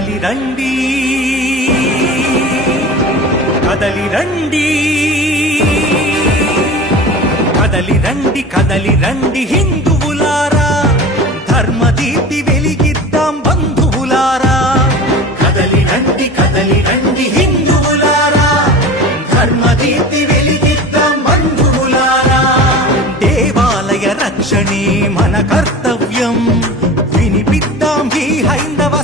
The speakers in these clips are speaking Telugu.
కదలి రండి. కదలి రండి. కదలి రండి కదలి రండి హిందువులారా. ధర్మదీప్తి వెలిగిద్దాం బంధువులారా. కదలి రండి కదలి రండి హిందువులారా. ధర్మదీప్తి వెలిగిద్దాం బంధువులారా. దేవాలయ రక్షణే మన కర్తవ్యం. వినిపిద్దాం ఈ హైందవ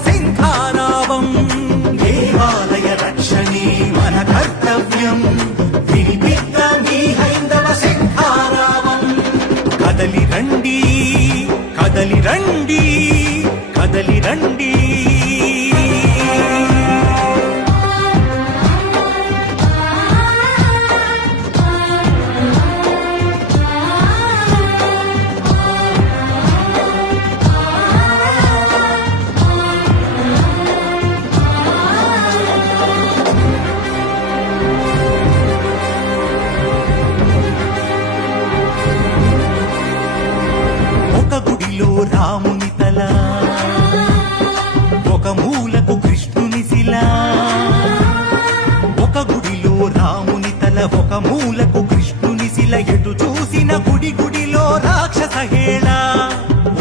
ఒక మూలకు కృష్ణుని శిల ఎటు చూసిన గుడి గుడిలో రాక్షస హేళ.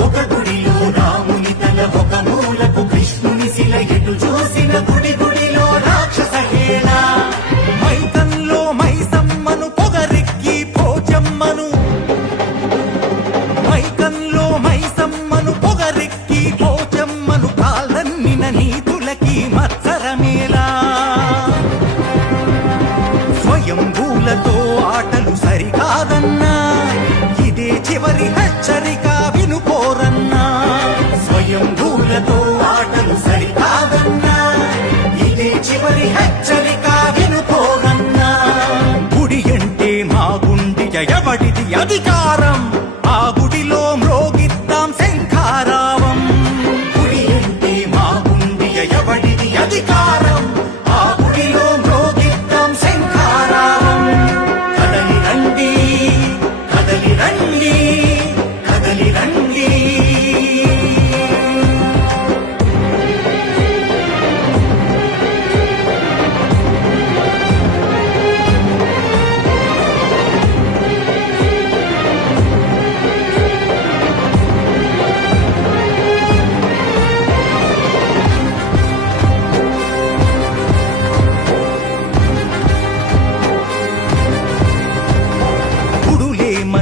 ఒక గుడిలో రాముని తల ఒక మూలకు కృష్ణుని శిల ఎటు చూసిన గుడి గుడిలో రాక్షస హేళ. మైతంలో మైసమ్మను పొగరెక్కి పోచమ్మను. మైకంలో మైసమ్మను పొగరెక్కి పోచమ్మను కాలన్నిన నీతులకి ಎಚ್ಚರಿಕೆ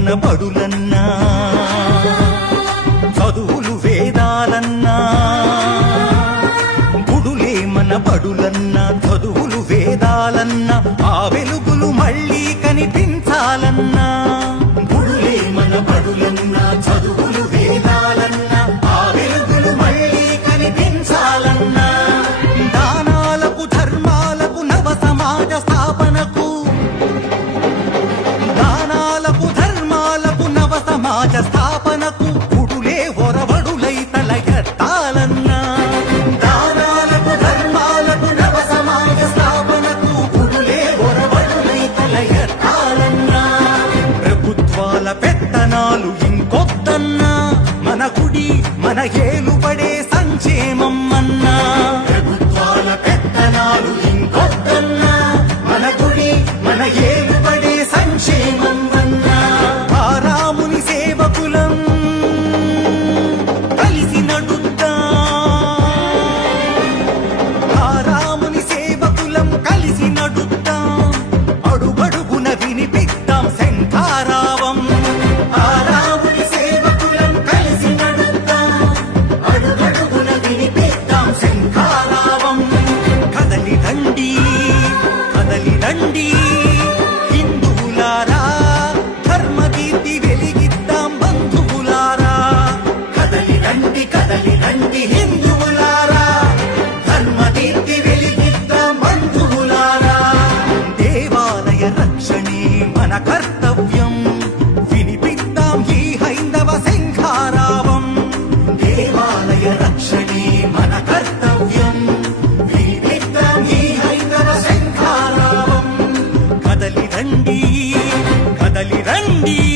మన బడులన్నా చదువులు వేదాలన్నా గుడులే మన బడులన్నా చదువులు వేదాలన్నా ఆ వెలుగులు మళ్ళీ మన ఏలుబడే సంక్షేమం అన్నా ప్రభుత్వాల పెత్తనాలు ఇంకొద్దన్నా. మన గుడి మన ఏలుబడే సంక్షేమం అన్నా సేవకులం కలిసి నడుద్దాం. ఆ రాముని సేవకులం కలిసి నడుద్దాం. தண்டி